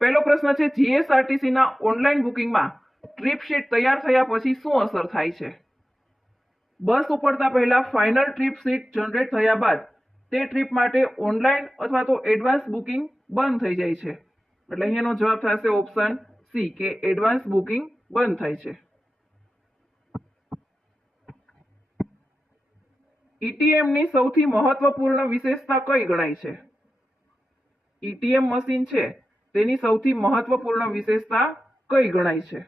પહેલો પ્રશ્ન છે, જીએસઆરટીસી ના ઓનલાઈન બુકિંગમાં ટ્રીપ શીટ તૈયાર થયા પછી શું અસર થાય છે? બસ ઉપડતા પહેલા ફાઇનલ ટ્રીપ શીટ જનરેટ થયા બાદ તે ટ્રીપ માટે ઓનલાઈન અથવા તો એડવાન્સ બુકિંગ બંધ થઈ જાય છે. એટલે અહીંયાનો જવાબ થશે ઓપ્શન સી કે એડવાન્સ બુકિંગ બંધ થાય છે. ઈટીએમ ની સૌથી મહત્વપૂર્ણ વિશેષતા કઈ ગણાય છે? ઈટીએમ મશીન છે તેની સૌથી મહત્વપૂર્ણ વિશેષતા કઈ ગણાય છે?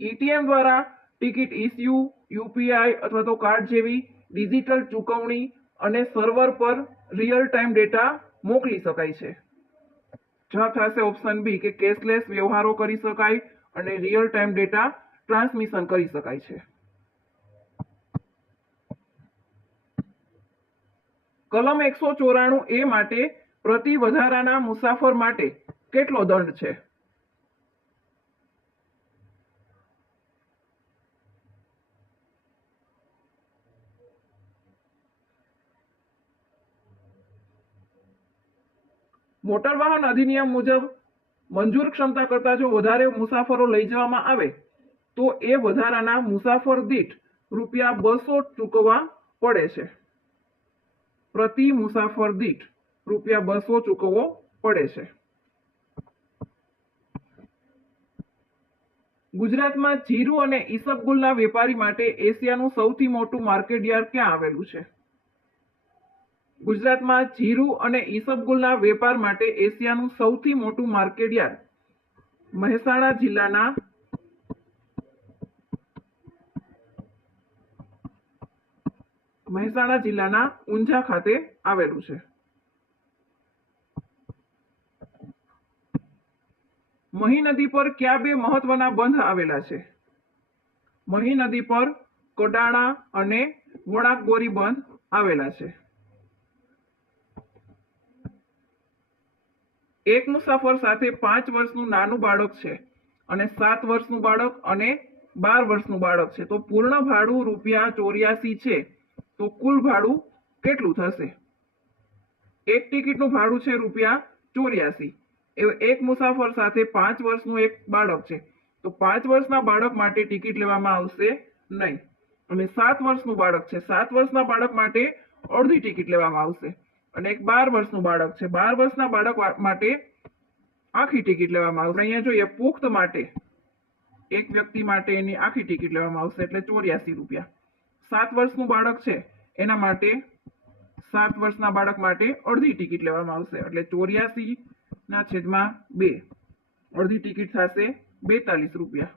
ઈટીએમ દ્વારા ટિકિટ ઇસ્યુ, યુપીઆઈ અથવા તો કાર્ડ જેવી ડિજિટલ ચૂકવણી અને સર્વર પર રિયલ ટાઈમ ડેટા મોકલી શકાય છે. જવાબ થશે ઓપ્શન બી કે કેશલેસ વ્યવહારો કરી શકાય અને રિયલ ટાઈમ ડેટા ટ્રાન્સમિશન કરી શકાય છે. કલમ 194 એ માટે પ્રતિ વધારાના મુસાફર માટે કેટલો દંડ છે? મોટર વાહન અધિનિયમ મુજબ મંજૂર ક્ષમતા કરતા જો વધારે મુસાફરો લઈ જવામાં આવે તો એ વધારાના મુસાફર દીઠ ₹200 ચૂકવવા પડે છે. પ્રતિ મુસાફર દીઠ ₹200 ચૂકવવો પડે છે. ગુજરાતમાં જીરું અને ઈસબગુલના વેપારી માટે એશિયાનું સૌથી મોટું માર્કેટયાર્ડ ક્યાં આવેલું છે? ગુજરાતમાં જીરું અને ઈસબગુલના વેપાર માટે એશિયાનું સૌથી મોટું માર્કેટયાર્ડ મહેસાણા જિલ્લાના ઊંઝા ખાતે આવેલું છે. મહી નદી પર કયા બે મહત્વના બંધ આવેલા છે? મહી નદી પર કડાણા અને વણાકબોરી બંધ આવેલા છે. એક મુસાફર સાથે 5 વર્ષનું નાનું બાળક છે અને 7 વર્ષનું બાળક અને 12 વર્ષનું બાળક છે તો પૂર્ણ ભાડું ₹84 છે તો કુલ ભાડું કેટલું થશે? એક ટિકિટનું ભાડું છે ₹84. એક મુસાફર સાથે 5 વર્ષનું એક બાળક છે તો 5 વર્ષના બાળક માટે ટિકિટ લેવામાં આવશે નહીં અને 7 વર્ષનું બાળક છે 7 વર્ષના બાળક માટે અડધી ટિકિટ લેવામાં આવશે અને એક 12 વર્ષનું બાળક છે 12 વર્ષના બાળક માટે આખી ટિકિટ લેવામાં આવશે. અહીંયા જોઈએ પુખ્ત માટે એક વ્યક્તિ માટે એની આખી ટિકિટ લેવામાં આવશે એટલે ₹84. 7 વર્ષનું બાળક છે એના માટે 7 વર્ષના બાળક માટે અડધી ટિકિટ લેવામાં આવશે એટલે 84/2 અડધી ટિકિટ થશે ₹42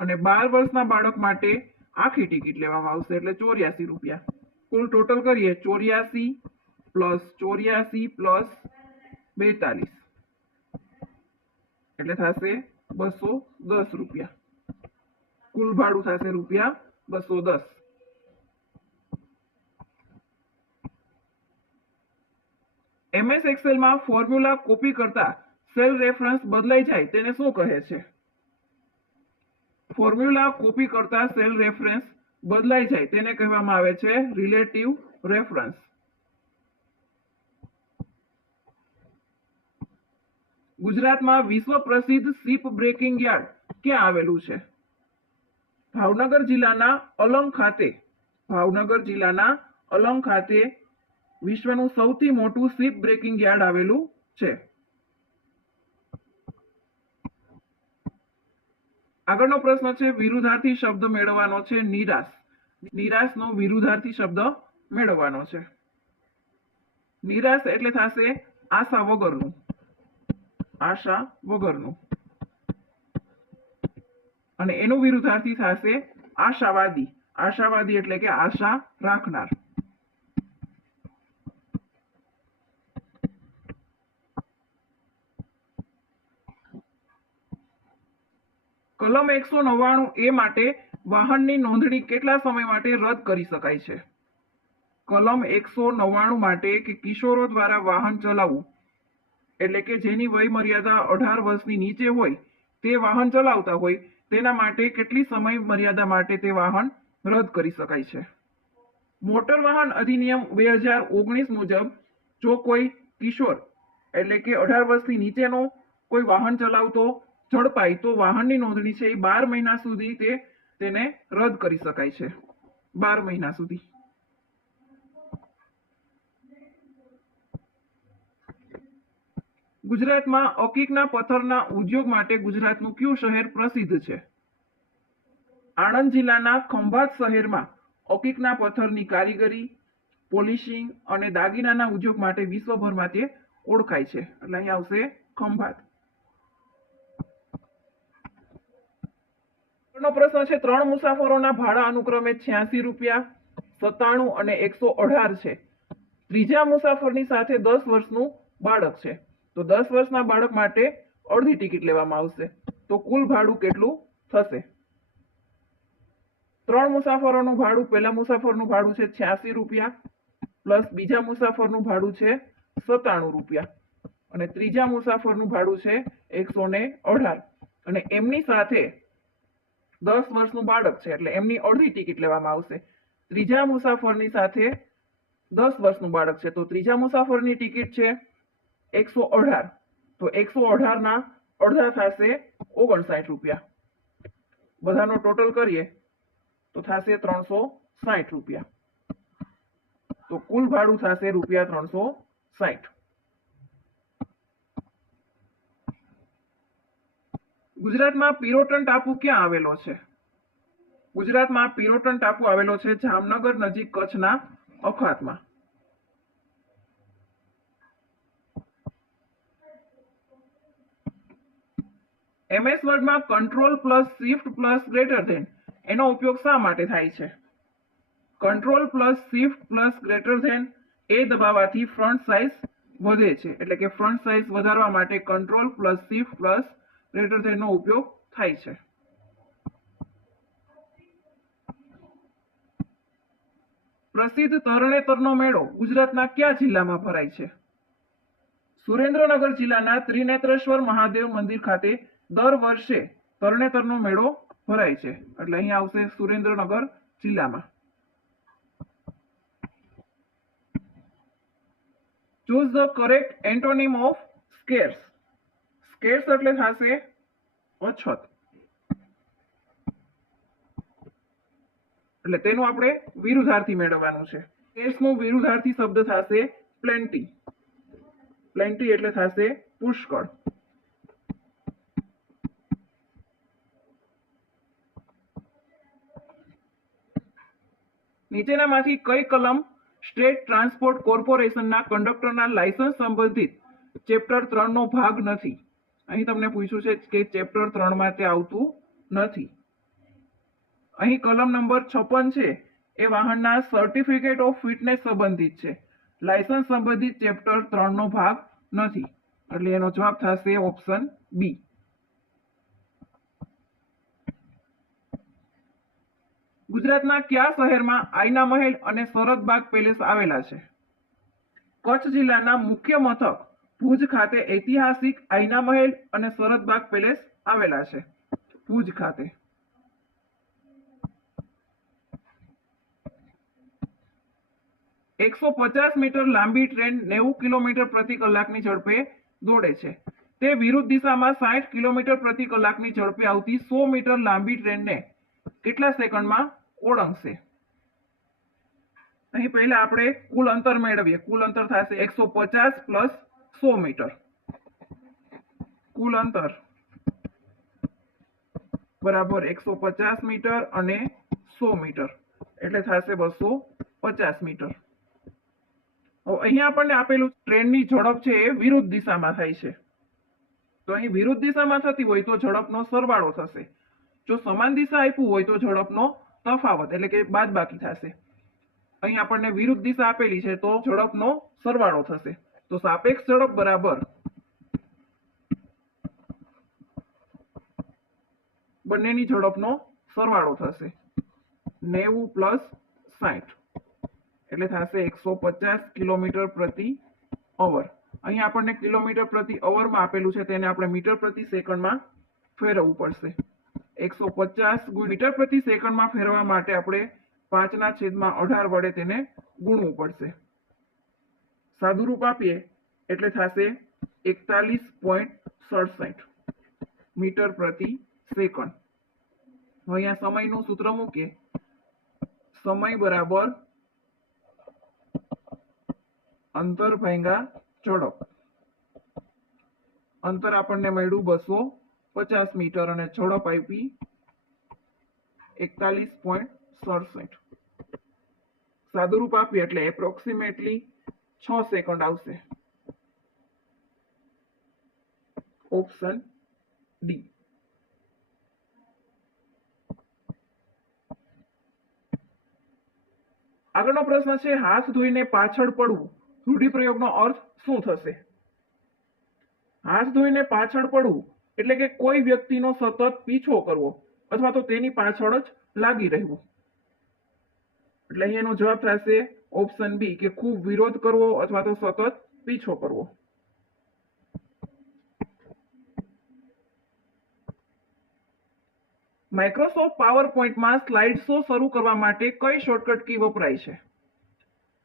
અને 12 વર્ષના બાળક માટે આખી ટિકિટ લેવામાં આવશે એટલે ₹84. કુલ ટોટલ કરીએ 84 + 84 + 42 એટલે થશે ₹210. કુલ ભાડું થશે ₹210. MS એક્સેલમાં ફોર્મ્યુલા કોપી કરતા સેલ રેફરન્સ બદલાઈ જાય તેને શું કહે છે? ફોર્મ્યુલા કોપી કરતા સેલ રેફરન્સ બદલાઈ જાય તેને કહેવામાં આવે છે રિલેટિવ રેફરન્સ. ગુજરાતમાં વિશ્વ પ્રસિદ્ધ શિપ બ્રેકિંગ યાર્ડ ક્યાં આવેલું છે? ભાવનગર જિલ્લાના અલંગ ખાતે વિશ્વનું સૌથી મોટું શિપ બ્રેકિંગ યાર્ડ આવેલું છે. આગળનો પ્રશ્ન છે વિરુદ્ધાર્થી શબ્દ મેળવવાનો છે નિરાશ. નિરાશનો વિરુદ્ધાર્થી શબ્દ મેળવવાનો છે. નિરાશ એટલે થશે આશા વગરનું. અને એનું વિરુદ્ધાર્થી થશે આશાવાદી. આશાવાદી એટલે કે આશા રાખનાર. કલમ 199 માટે વાહનની નોંધણી કેટલા સમય માટે રદ કરી શકાય છે? કલમ 199 માટે કે કિશોરો દ્વારા વાહન ચલાવવું એટલે કે જેની વય મર્યાદા 18 વર્ષની નીચે હોય તે વાહન ચલાવતા હોય તેના માટે કેટલી સમય મર્યાદા માટે તે વાહન રદ કરી શકાય છે? મોટર વાહન અધિનિયમ 2019 મુજબ જો કોઈ કિશોર એટલે કે 18 વર્ષથી નીચેનો કોઈ વાહન ચલાવતો ઝડપાય તો વાહનની નોંધણી છે એ 12 મહિના સુધી તેને રદ કરી શકાય છે. 12 મહિના સુધી. ગુજરાતમાં અકીકના પથ્થરના ઉદ્યોગ માટે ગુજરાતનું કયું શહેર પ્રસિદ્ધ છે? આણંદ જિલ્લાના ખંભાત શહેરમાં અકીકના પથ્થરની કારીગરી, પોલિશિંગ અને દાગીનાના ઉદ્યોગ માટે વિશ્વભરમાં તે ઓળખાય છે. એટલે અહીં આવશે ખંભાત. પ્રશ્ન છે 3 મુસાફરોના ભાડા અનુક્રમે 86 રૂપિયા, 97 અને 118 છે. ત્રીજા મુસાફરની સાથે 10 વર્ષનું બાળક છે. તો 10 વર્ષના બાળક માટે અડધી ટિકિટ લેવામાં આવશે. તો કુલ ભાડું કેટલું થશે? 3 મુસાફરોનું ભાડું, પહેલા મુસાફરનું ભાડું છે 86 રૂપિયા પ્લસ બીજા મુસાફરનું ભાડું છે 97 રૂપિયા અને ત્રીજા મુસાફરનું ભાડું છે 118 અને એમની સાથે 10 વર્ષનું બાળક છે એટલે એમની અડધી ટિકિટ લેવામાં આવશે. ત્રીજા મુસાફરની સાથે 10 વર્ષનું બાળક છે તો ત્રીજા મુસાફરની ટિકિટ છે 118. તો 118 ના અડધા થશે 59 રૂપિયા. બધાનો ટોટલ કરીએ તો થશે 360 રૂપિયા. તો કુલ ભાડું થશે રૂપિયા 360. ગુજરાતમાં પિરોટન ટાપુ ક્યાં આવેલો છે? ગુજરાતમાં પિરોટન ટાપુ આવેલો છે જામનગર નજીક કચ્છના અખાતમાં. MS વર્ડમાં control plus shift plus greater than એનો ઉપયોગ શા માટે થાય છે? Control plus shift plus greater than એ દબાવવાથી ફ્રન્ટ સાઇઝ વધે છે. એટલે કે ફ્રન્ટ સાઇઝ વધારવા માટે control plus shift plus greater than નો ઉપયોગ થાય છે. પ્રસિદ્ધ તરણેતરનો મેળો ગુજરાતના કયા જિલ્લામાં ભરાય છે? સુરેન્દ્રનગર જિલ્લાના ત્રિનેત્રેશ્વર મહાદેવ મંદિર ખાતે દર વર્ષે તરણેતરનો મેળો ભરાય છે. એટલે અહીં આવશે સુરેન્દ્રનગર જિલ્લામાં. Choose the correct antonym of scarce. Scarce એટલે થશે અછત. એટલે તેનું આપણે વિરુદ્ધાર્થી મેળવવાનું છે. સ્કેર્સનું વિરુદ્ધાર્થી શબ્દ થશે પ્લેન્ટી. પ્લેન્ટી એટલે થશે પુષ્કળ. નીચેનામાંથી કઈ કલમ સ્ટેટ ટ્રાન્સપોર્ટ કોર્પોરેશનના કંડક્ટરના લાયસન્સ સંબંધિત ચેપ્ટર 3 નો ભાગ નથી? અહીં તમને પૂછ્યું છે કે ચેપ્ટર 3 માં તે આવતું નથી. અહીં કલમ નંબર 56 છે એ વાહનના સર્ટિફિકેટ ઓફ ફિટનેસ સંબંધિત છે. લાયસન્સ સંબંધિત ચેપ્ટર 3 નો ભાગ નથી. એટલે એનો જવાબ થશે ઓપ્શન બી. ગુજરાતના કયા શહેરમાં આઈના મહેલ અને શરદબાગ પેલેસ આવેલા છે? કચ્છ જિલ્લાના મુખ્ય મથક ભુજ ખાતે ઐતિહાસિક આઈના મહેલ અને શરદબાગ પેલેસ આવેલા છે. ભુજ ખાતે. ₹150 મીટર લાંબી ટ્રેન 90 કિલોમીટર પ્રતિ કલાકની ઝડપે દોડે છે. તે વિરુદ્ધ દિશામાં 60 કિલોમીટર પ્રતિ કલાકની ઝડપે આવતી 100 મીટર લાંબી ટ્રેનને કેટલા સેકન્ડમાં ઓળંગશે? અહીં પહેલા આપણે કુલ અંતર મેળવીએ. કુલ અંતર થશે 150 પ્લસ 100 મીટર. કુલ અંતર બરાબર 150 મીટર અને 100 મીટર એટલે થશે 250 મીટર. અહીંયા આપણને આપેલું ટ્રેનની ઝડપ છે એ વિરુદ્ધ દિશામાં થાય છે. તો અહીં વિરુદ્ધ દિશામાં થતી હોય તો ઝડપનો સરવાળો થશે. જો સમાન દિશા આપ્યું હોય તો ઝડપનો તફાવત એટલે કે બાદબાકી થશે. અહીં આપણને વિરુદ્ધ દિશા આપેલી છે તો ઝડપનો સરવાળો થશે. તો સાપેક્ષ ઝડપ બરાબર બંનેની ઝડપનો સરવાળો થશે 90 પ્લસ 60 એટલે થશે 150 કિલોમીટર પ્રતિ અવર. અહીં આપણને કિલોમીટર પ્રતિ અવરમાં આપેલું છે તેને આપણે મીટર પ્રતિ સેકન્ડમાં ફેરવવું પડશે. 150 મીટર પ્રતિ સેકન્ડમાં ફેરવવા માટે આપણે 5/18 વડે તેને ગુણવું પડશે. સાદું રૂપ આપીએ એટલે થશે 41.67 મીટર પ્રતિ સેકન્ડ. હવે અહીંયા સમયનું સૂત્ર મૂકીએ. સમય બરાબર અંતર ભાગ્યા ઝડપ. અંતર આપણને મળ્યું 250 મીટર અને ઝડપ આપી 41.67. સાદુરૂપ આપીએ એટલે એપ્રોક્સિમેટલી 6 સેકન્ડ આવશે. Option D. આગળનો પ્રશ્ન છે હાથ ધોઈને પાછળ પડવું. રૂઢિપ્રયોગનો અર્થ શું થશે? હાથ ધોઈને પાછળ પડવું એટલે કે કોઈ વ્યક્તિનો સતત પીછો કરવો અથવા તો તેની પાછળ જ લાગી રહેવું. એટલે અહીંયાનો જવાબ થશે ઓપ્શન બી કે ખૂબ વિરોધ કરવો અથવા તો સતત પીછો કરવો. માઇક્રોસોફ્ટ પાવરપોઈન્ટમાં સ્લાઇડ શો શરૂ કરવા માટે કઈ શોર્ટકટ કી વપરાય છે?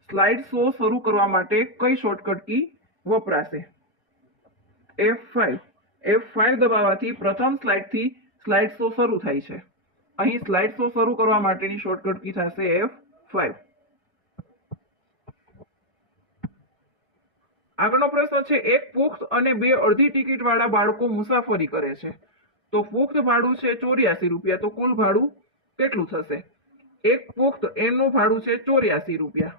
સ્લાઇડ શો શરૂ કરવા માટે કઈ શોર્ટકટ કી વપરાશે? F5. F5 દબાવવાથી પ્રથમ સ્લાઇડથી સ્લાઇડ શો શરૂ થાય છે. અહીં સ્લાઇડ શો શરૂ કરવા માટેની શોર્ટકટ કી થશે F5. આગળનો પ્રશ્ન છે એક પુખ્ત અને બે અડધી ટિકિટ વાળા બાળકો મુસાફરી કરે છે. તો પુખ્ત ભાડું છે 84 રૂપિયા. તો કુલ ભાડું કેટલું થશે? એક પુખ્ત એનું ભાડું છે 84 રૂપિયા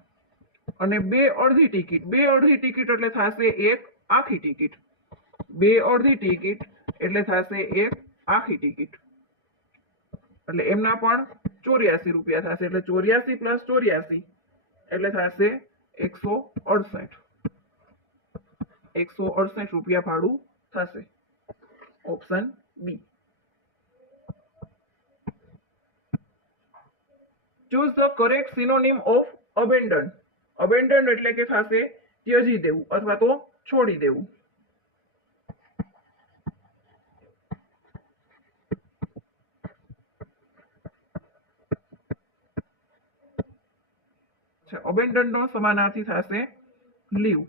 અને બે અડધી ટિકિટ એટલે થશે એક આખી ટિકિટ. બે અડધી ટિકિટ એટલે થશે એક આખી ટિકિટ. એટલે એમના પણ 84 રૂપિયા થશે. એટલે 84 પ્લસ 84 એટલે થશે 168. 168 રૂપિયા ભાડું થશે. Option B. Choose the correct synonym of abandon. Abandon એટલે કે થશે ત્યજી દેવું અથવા તો છોડી દેવું. અબેન્ડન નો સમાનાર્થી થશે લીવ.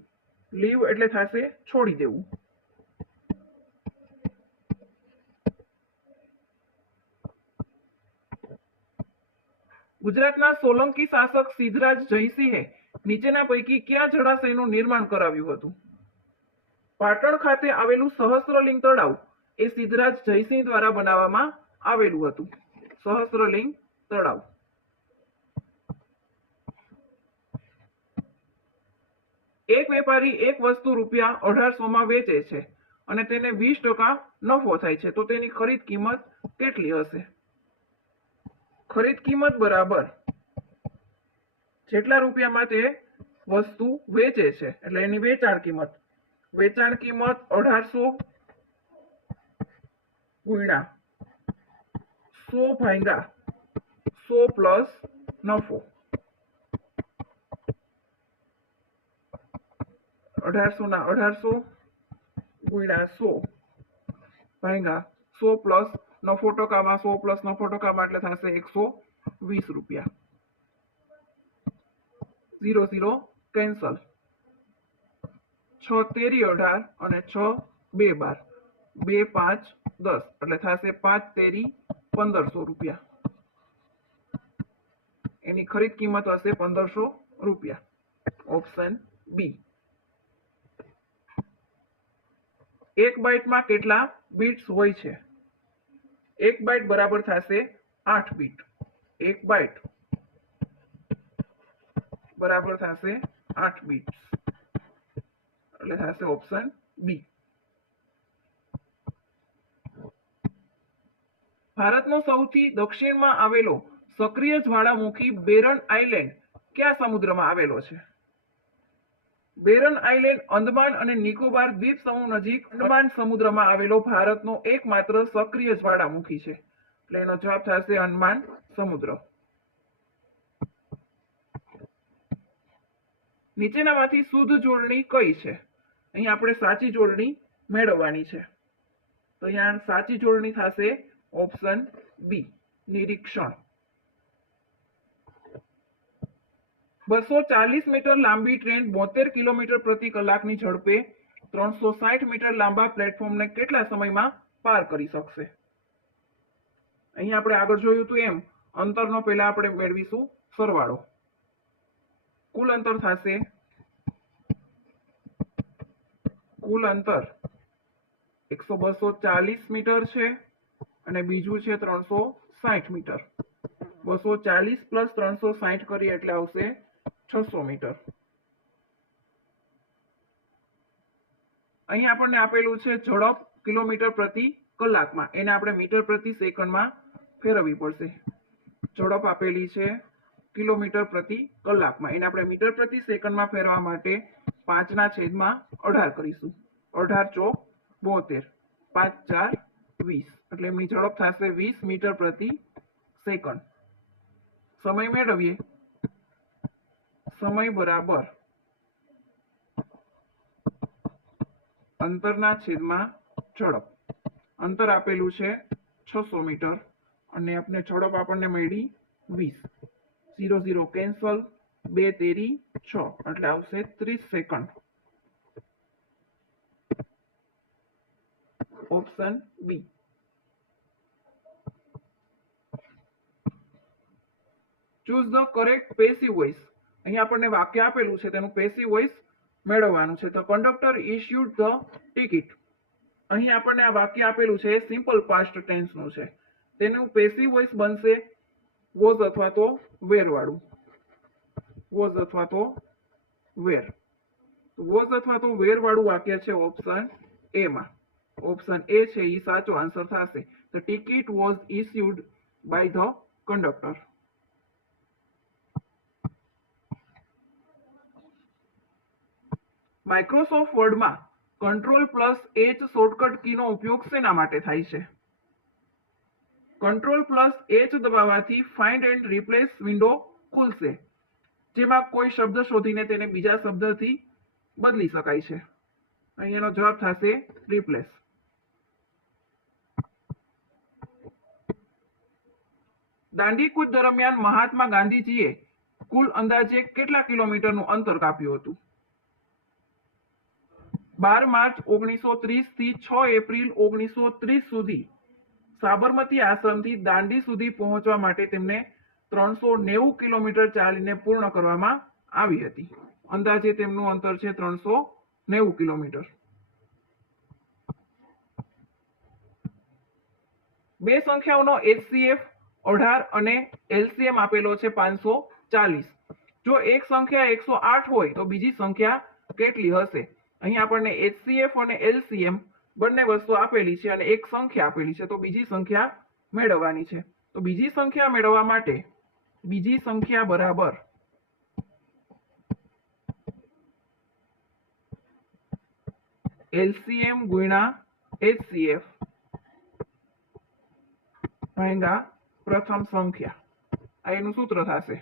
લીવ એટલે થશે છોડી દેવું. ગુજરાતના સોલંકી શાસક સિદ્ધરાજ જયસિંહે નીચેના પૈકી કયા જળાશયનું નિર્માણ કરાવ્યું હતું? પાટણ ખાતે આવેલું સહસ્ત્રલિંગ તળાવ એ સિદ્ધરાજ જયસિંહ દ્વારા બનાવવામાં આવેલું હતું. સહસ્ત્રલિંગ તળાવ. એક વેપારી એક વસ્તુ રૂપિયા 1800 વેચે છે અને તેને 20% નફો થાય છે. તો તેની ખરીદ કિંમત કેટલી હશે? ખરીદ કિંમત બરાબર જેટલા રૂપિયામાં તે વસ્તુ વેચે છે એટલે એની વેચાણ કિંમત. વેચાણ કિંમત 1800 ગુણ્યા 100 ભાગ્યા 100 પ્લસ નફો. 1800 ના 1800 ગુણ્યા 100 ભાગ્યા 100 પ્લસ નફો ટકામાં 100 પ્લસ નફો ટકામાં એટલે થશે 120 રૂપિયા. 0 0 કેન્સલ. 6 તેરી 18 અને 6 2 12 2 5 10 એટલે થશે 5 તેરી 1500 રૂપિયા. એની ખરીદ કિંમત હશે 1500 રૂપિયા. Option B. એક બાઇટમાં કેટલા બીટ્સ હોય છે? એક બાઇટ બરાબર થશે 8 બીટ. એક બાઇટ બરાબર થશે 8 બીટ્સ એટલે થશે ઓપ્શન બી. ભારતનો સૌથી દક્ષિણમાં આવેલો સક્રિય જ્વાળામુખી બેરન આઇલેન્ડ કયા સમુદ્રમાં આવેલો છે? બેરન આઇલેન્ડ અંદમાન અને નિકોબાર દ્વીપ સમૂહ નજીક અંદમાન સમુદ્રમાં આવેલો ભારતનો એકમાત્ર સક્રિય જ્વાળામુખી છે. એટલે એનો જવાબ થશે અંદમાન સમુદ્ર. નીચેનામાંથી શુદ્ધ જોડણી કઈ છે? અહીં આપણે સાચી જોડણી મેળવવાની છે. તો અહીંયા સાચી જોડણી થશે ઓપ્શન બી નિરીક્ષણ. 240 મીટર લાંબી ટ્રેન 72 કિલોમીટર પ્રતિ કલાકની ઝડપે 360 મીટર લાંબા પ્લેટફોર્મને કેટલા સમયમાં પાર કરી શકશે? અહીં આપણે આગળ જોયું હતું એમ અંતરનો પહેલા આપણે મેળવીશું સરવાળો. કુલ અંતર થશે, કુલ અંતર 240 મીટર છે અને બીજું છે 360 મીટર. 240 પ્લસ 360 કરીએ એટલે આવશે 600 મીટર. અહીં આપણને આપેલું છે ઝડપ કિલોમીટર પ્રતિ કલાકમાં, એને આપણે મીટર પ્રતિ સેકન્ડમાં ફેરવવી પડશે. ઝડપ આપેલી છે કિલોમીટર પ્રતિ કલાકમાં, એને આપણે મીટર પ્રતિ સેકન્ડમાં ફેરવવા માટે 5/18 કરીશું. 18 × 4 = 72, 5 × 4 = 20, એટલે એમની ઝડપ થશે 20 મીટર પ્રતિ સેકન્ડ. સમય મેળવીએ. સમય બરાબર અંતરના છેદમાં ઝડપ. અંતર આપેલું છે 600 મીટર અને આપણે ઝડપ આપણને મળી 20. 0 0 કેન્સલ, 2 તેરી 6 એટલે આવશે 30 second. Option B. Choose the correct passive voice. અહીં આપણને વાક્ય આપેલું છે તેનું પેસિવ વોઇસ મેળવવાનું છે. તો કંડક્ટર ઇશ્યુડ ધ ટિકિટ. અહીં આપણને આ વાક્ય આપેલું છે સિમ્પલ પાસ્ટ ટેન્સ નું છે. તેનું પેસિવ વોઇસ બનશે વોઝ અથવા તો વેર વાળું. વોઝ અથવા તો વેર. વોઝ અથવા તો વેર વાળું વાક્ય છે ઓપ્શન એ માં. ઓપ્શન એ છે એ સાચો આન્સર થશે. The ticket was issued by the conductor. Microsoft વર્ડમાં Ctrl+H શોર્ટકટ કીનો ઉપયોગ શેના માટે થાય છે? Ctrl+H દબાવવાથી ફાઇન્ડ એન્ડ રિપ્લેસ વિન્ડો ખુલશે, જેમાં કોઈ શબ્દ શોધીને તેને બીજા શબ્દથી બદલી શકાય છે. અહીં એનો જવાબ થશે રિપ્લેસ. દાંડીકૂચ દરમિયાન મહાત્મા ગાંધીજીએ કુલ અંદાજે કેટલા કિલોમીટરનું અંતર કાપ્યું હતું? 12 માર્ચ 1930 થી 6 એપ્રિલ 1930 સુધી સાબરમતી આશ્રમથી દાંડી સુધી પહોંચવા માટે તેમને 390 કિલોમીટર ચાલીને પૂર્ણ કરવામાં આવી હતી. અંદાજે તેમનું અંતર છે 390 કિલોમીટર. બે સંખ્યાઓનો HCF 18 અને LCM આપેલો છે 540. જો એક સંખ્યા 108 હોય તો બીજી સંખ્યા કેટલી હશે? અહીં આપણને HCF અને LCM બંને વસ્તુ આપેલી છે અને એક સંખ્યા આપેલી છે, તો બીજી સંખ્યા મેળવવાની છે. તો બીજી સંખ્યા મેળવવા માટે બીજી સંખ્યા બરાબર LCM ગુણ્યા HCF ભાગ્યા પ્રથમ સંખ્યા. આ એનું સૂત્ર થશે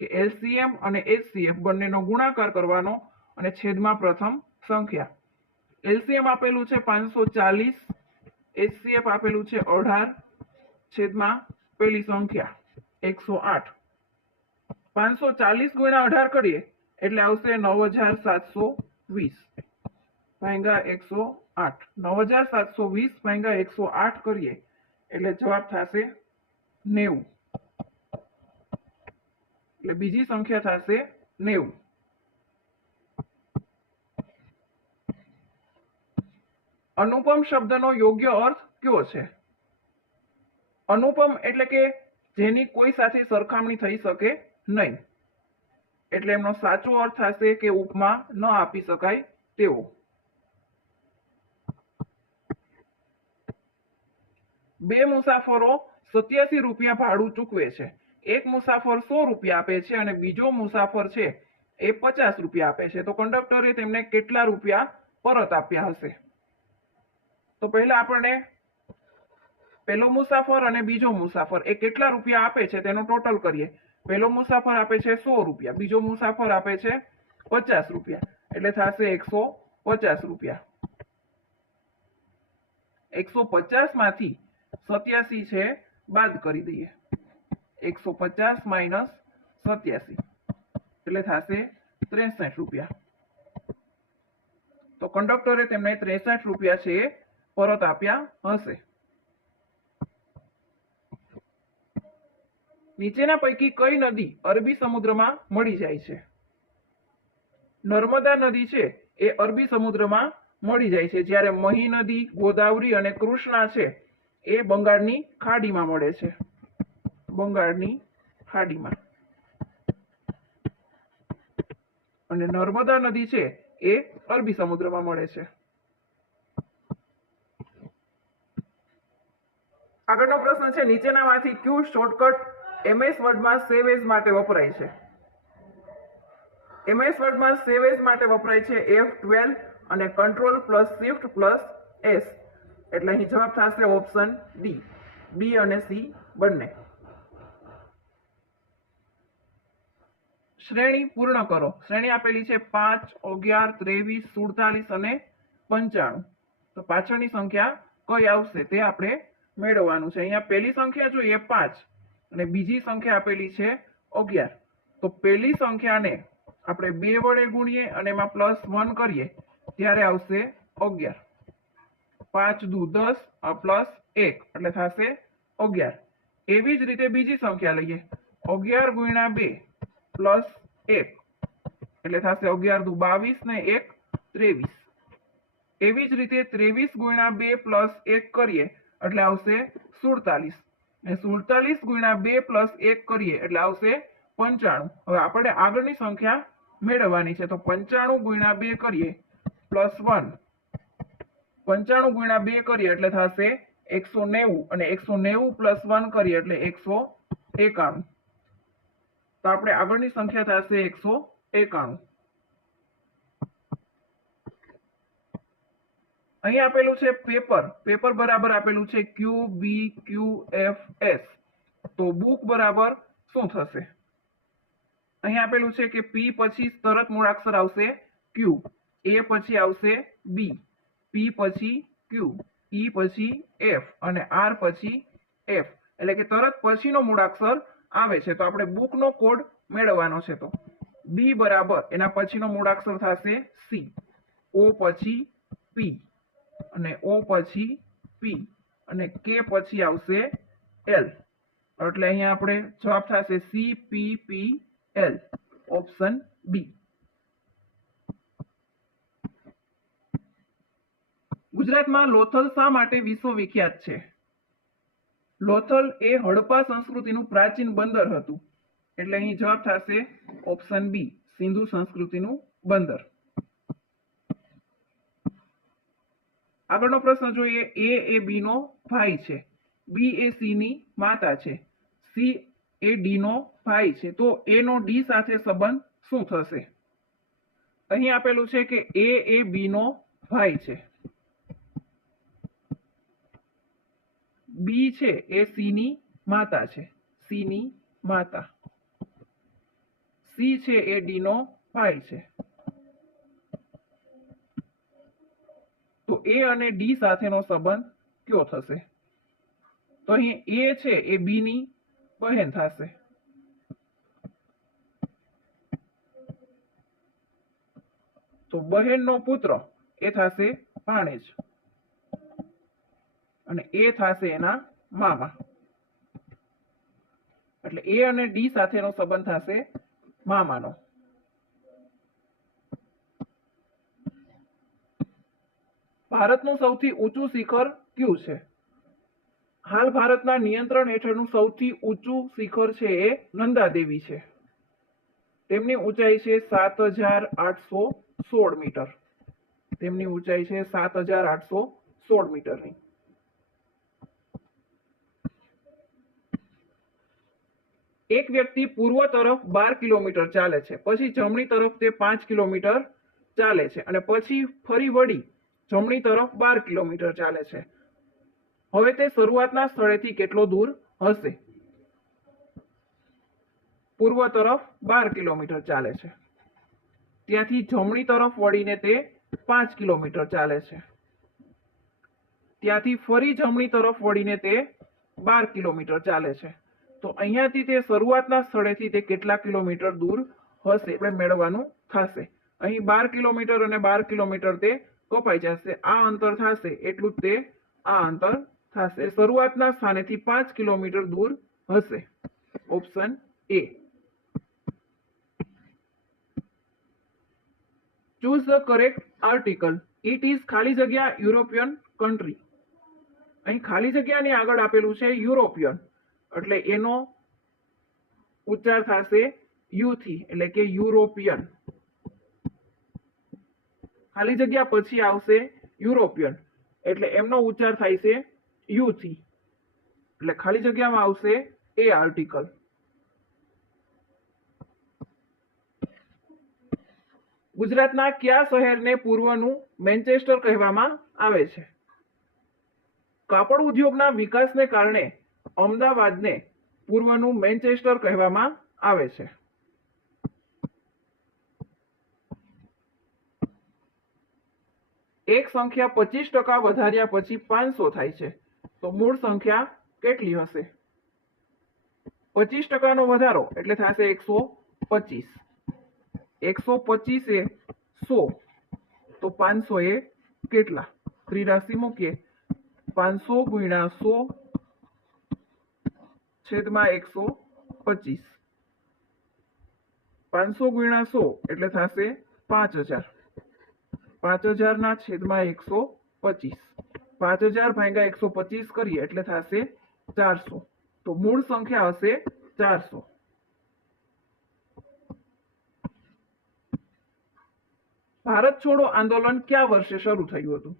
કે LCM અને HCF બંનેનો ગુણાકાર કરવાનો અને છેદમાં પ્રથમ સંખ્યા. LCM આપેલું છે 540, HCF આપેલું છે 18, છેદમાં પેલી સંખ્યા 108. 540 ગુણ્યા 18 કરીએ એટલે આવશે 9720 ભાગ્યા 108. 9720 ભાગ્યા 108 કરીએ એટલે જવાબ થશે 90. એટલે બીજી સંખ્યા થશે 90. અનુપમ શબ્દનો યોગ્ય અર્થ કયો છે? અનુપમ એટલે કે જેની કોઈ સાથે સરખામણી થઈ શકે નહીં. એટલે એમનો સાચો અર્થ થશે કે ઉપમા ન આપી શકાય તેવો. બે મુસાફરો 87 રૂપિયા ભાડું ચૂકવે છે. એક મુસાફર 100 રૂપિયા આપે છે અને બીજો મુસાફર છે એ 50 રૂપિયા આપે છે. તો કંડક્ટરે તેમને કેટલા રૂપિયા પરત આપ્યા હશે? તો પહેલા આપણે પહેલો મુસાફર અને બીજો મુસાફર એ કેટલા રૂપિયા આપે છે તેનો ટોટલ કરીએ. પહેલો મુસાફર આપે છે 100 રૂપિયા, બીજો મુસાફર આપે છે 50 રૂપિયા, એટલે થશે 150 રૂપિયા. 150 માંથી 87 છે બાદ કરી દઈએ. 150 માઇનસ 87 એટલે થશે 63 રૂપિયા. તો કંડક્ટરે તેમને 63 રૂપિયા છે એ પરત આપ્યા હશે. નીચેના પૈકી કઈ નદી અરબી સમુદ્રમાં મળી જાય છે? નર્મદા નદી છે એ અરબી સમુદ્રમાં મળી જાય છે, જ્યારે મહી નદી, ગોદાવરી અને કૃષ્ણા છે એ બંગાળની ખાડીમાં મળે છે. બંગાળની ખાડીમાં. અને નર્મદા નદી છે એ અરબી સમુદ્રમાં મળે છે. આગળનો પ્રશ્ન છે, નીચેનામાંથી કયું શોર્ટકટ MS વર્ડમાં સેવ એઝ માટે વપરાય છે? MS વર્ડમાં સેવ એઝ માટે વપરાય છે F12 અને control plus shift plus S. એટલે અહીં જવાબ થશે ઓપ્શન ડી. બી અને સી બંને. શ્રેણી પૂર્ણ કરો. શ્રેણી આપેલી છે 5, 11, 23, 47 અને 95. તો પાછળની સંખ્યા કઈ આવશે તે આપણે મેળવવાનું છે. અહીંયા પહેલી સંખ્યા જોઈએ 5 અને બીજી સંખ્યા આપેલી છે 11. તો પહેલી સંખ્યાને આપણે 2 વડે ગુણીએ અને એમાં +1 કરીએ ત્યારે આવશે 11. 5 દુ 10 પ્લસ 1 એટલે થશે 11. એવી જ રીતે બીજી સંખ્યા લઈએ 11 ગુણ્યા 2 પ્લસ 1 એટલે થશે 11 દુ 22 ને 1 23. એવી જ રીતે 23 ગુણ્યા 2 પ્લસ 1 કરીએ એટલે આવશે 47. અને 47 ગુણ્યા 2 પ્લસ 1 કરીએ એટલે આવશે 95. હવે આપણે આગળની સંખ્યા મેળવવાની છે. તો 95 ગુણ્યા 2 કરીએ +1. 95 ગુણ્યા 2 કરીએ એટલે થશે 190 અને 190 + 1 કરીએ એટલે 191. તો આપણે આગળની સંખ્યા થશે 191. અહીં આપેલું છે પેપર. પેપર બરાબર આપેલું છે QBQFS. તો બુક બરાબર શું થશે? અહીં આપેલું છે કે P પછી તરત મૂળાક્ષર આવશે Q, A પછી આવશે B, P પછી Q, E પછી F અને R પછી F. એટલે કે તરત પછીનો મૂળાક્ષર આવે છે. તો આપણે બુકનો કોડ મેળવવાનો છે. તો B બરાબર એના પછીનો મૂળાક્ષર થશે C, O પછી P અને O પછી P અને K પછી આવશે L. એટલે અહીંયા આપણે જવાબ થશે CPPL. Option B. ગુજરાતમાં લોથલ શા માટે વિશ્વવિખ્યાત છે? લોથલ એ હડપ્પા સંસ્કૃતિનું પ્રાચીન બંદર હતું. એટલે અહીં જવાબ થશે ઓપ્શન બી, સિંધુ સંસ્કૃતિનું બંદર. આગળનો પ્રશ્ન જોઈએ. A એ B નો ભાઈ છે, B એ C ની માતા છે, C એ D નો ભાઈ છે. તો A નો D સાથે સંબંધ શું થશે? અહીં આપેલું છે કે A એ B નો ભાઈ છે, B છે એ C ની માતા છે, C ની માતા, C છે એ D નો ભાઈ છે. તો A અને D સાથેનો સંબંધ કયો થશે? તો અહીં A છે એ B ની બહેન થશે, તો બહેનનો પુત્ર એ થશે ભાણેજ અને એ થશે એના મામા. એટલે A અને D સાથેનો સંબંધ થશે મામાનો. ભારતનું સૌથી ઊંચું શિખર કયું છે? હાલ ભારતના નિયંત્રણ હેઠળનું સૌથી ઊંચું શિખર છે એ નંદા દેવી છે. તેમની ઊંચાઈ છે 7816 મીટર. તેમની ઊંચાઈ છે 7816 મીટરની. એક વ્યક્તિ પૂર્વ તરફ 12 કિલોમીટર ચાલે છે, પછી જમણી તરફ તે 5 કિલોમીટર ચાલે છે અને પછી ફરી વળી જમણી તરફ 12 કિલોમીટર ચાલે છે. હવે તે શરૂઆતના સ્થળેથી કેટલો દૂર હશે? પૂર્વ તરફ 12 કિલોમીટર ચાલે છે, ત્યાંથી જમણી તરફ વળીને તે 5 કિલોમીટર ચાલે છે, ત્યાંથી ફરી જમણી તરફ વળીને તે 12 કિલોમીટર ચાલે છે. તો અહીંયાથી તે શરૂઆતના સ્થળેથી તે કેટલા કિલોમીટર દૂર હશે આપણે મેળવવાનું થશે. અહીં 12 કિલોમીટર અને 12 કિલોમીટર તે કપાઈ જશે. આ અંતર થશે એટલું જ તે આ અંતર થશે. શરૂઆતના સ્થાનેથી 5 કિલોમીટર દૂર હશે. Option A. Choose the correct article. It is ખાલી જગ્યા યુરોપિયન કન્ટ્રી. અહીં ખાલી જગ્યાની આગળ આપેલું છે યુરોપિયન, એટલે એનો ઉચ્ચાર થશે યુ થી, એટલે કે યુરોપિયન. ખાલી જગ્યા પછી આવશે યુરોપિયન, એટલે એમનો ઉચ્ચાર થાય છે યુ થી, એટલે ખાલી જગ્યામાં આવશે એ આર્ટિકલ. ગુજરાતના કયા શહેરને પૂર્વનું મેન્ચેસ્ટર કહેવામાં આવે છે? કાપડ ઉદ્યોગના વિકાસને કારણે અમદાવાદને પૂર્વનું મેન્ચેસ્ટર કહેવામાં આવે છે. એક સંખ્યા 25% વધાર્યા પછી 500 થાય છે, તો મૂળ સંખ્યા કેટલી હશે? 25% નો વધારો એટલે થશે 125. 125 એ 100, તો 500 એ કેટલા? ત્રિરાશી મૂકીએ. 500 ગુણ્યા 100 છેદમાં 125. 500 ગુણ્યા 100 એટલે થશે 5000. 5000 ના છેદમાં 125. 5000 ભાગ્યા 125 કરીએ એટલે થશે 400, તો મૂળ સંખ્યા હશે 400. ભારત છોડો આંદોલન કયા વર્ષે શરૂ થયું હતું?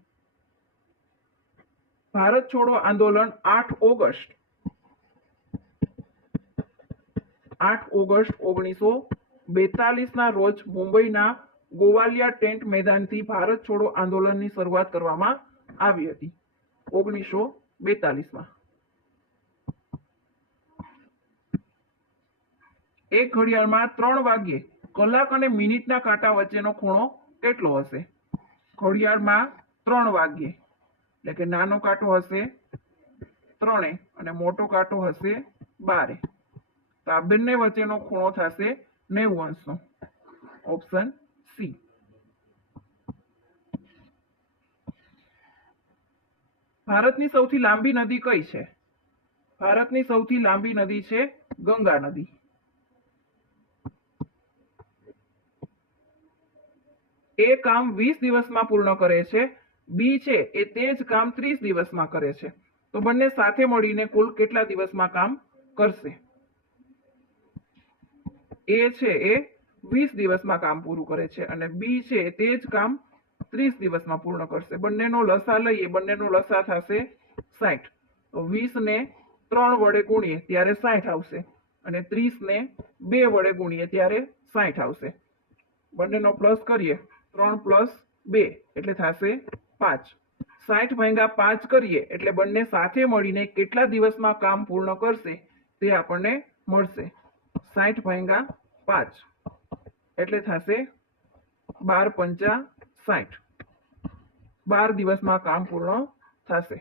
ભારત છોડો આંદોલન 8 ઓગસ્ટ 1942 ના રોજ મુંબઈના ગોવાલિયા ટેન્ટ મેદાનથી ભારત છોડો આંદોલનની શરૂઆત કરવામાં આવી હતી. 1942 માં. એક ઘડિયાળમાં 3 વાગ્યે કલાક અને મિનિટના કાંટા વચ્ચેનો ખૂણો કેટલો હશે? ઘડિયાળમાં 3 વાગ્યે એટલે કે નાનો કાંટો હશે 3 અને મોટો કાંટો હશે 12, તો આ બંને વચ્ચેનો ખૂણો થશે 90 અંશનો. Option C. ભારતની સૌથી લાંબી નદી કઈ છે? ભારતની સૌથી લાંબી નદી છે ગંગા નદી. એ કામ 20 દિવસમાં પૂર્ણ કરે છે. બી છે એ તે જ કામ 30 દિવસમાં કરે છે, તો બંને સાથે મળીને કુલ કેટલા દિવસમાં કામ કરશે? એ છે એ 20 દિવસમાં કામ પૂરું કરે છે અને બી છે તે જ કામ 30 દિવસમાં પૂર્ણ કરશે. બંનેનો લસા લઈએ, બંનેનો લસા થશે 60, તો 20 ને 3 વડે ગુણીએ ત્યારે 60 આવશે અને 30 ને 2 વડે ગુણીએ ત્યારે 60 આવશે. બંનેનો પ્લસ કરીએ, 3 + 2 એટલે થશે 5. 60 ભાગ્યા 5 કરીએ એટલે બંને સાથે મળીને કેટલા દિવસમાં કામ પૂર્ણ કરશે તે આપણને મળશે. 60 ભાગ્યા 5 એટલે થશે 12 × 5 = 60. 12 દિવસમાં કામ પૂર્ણ થશે.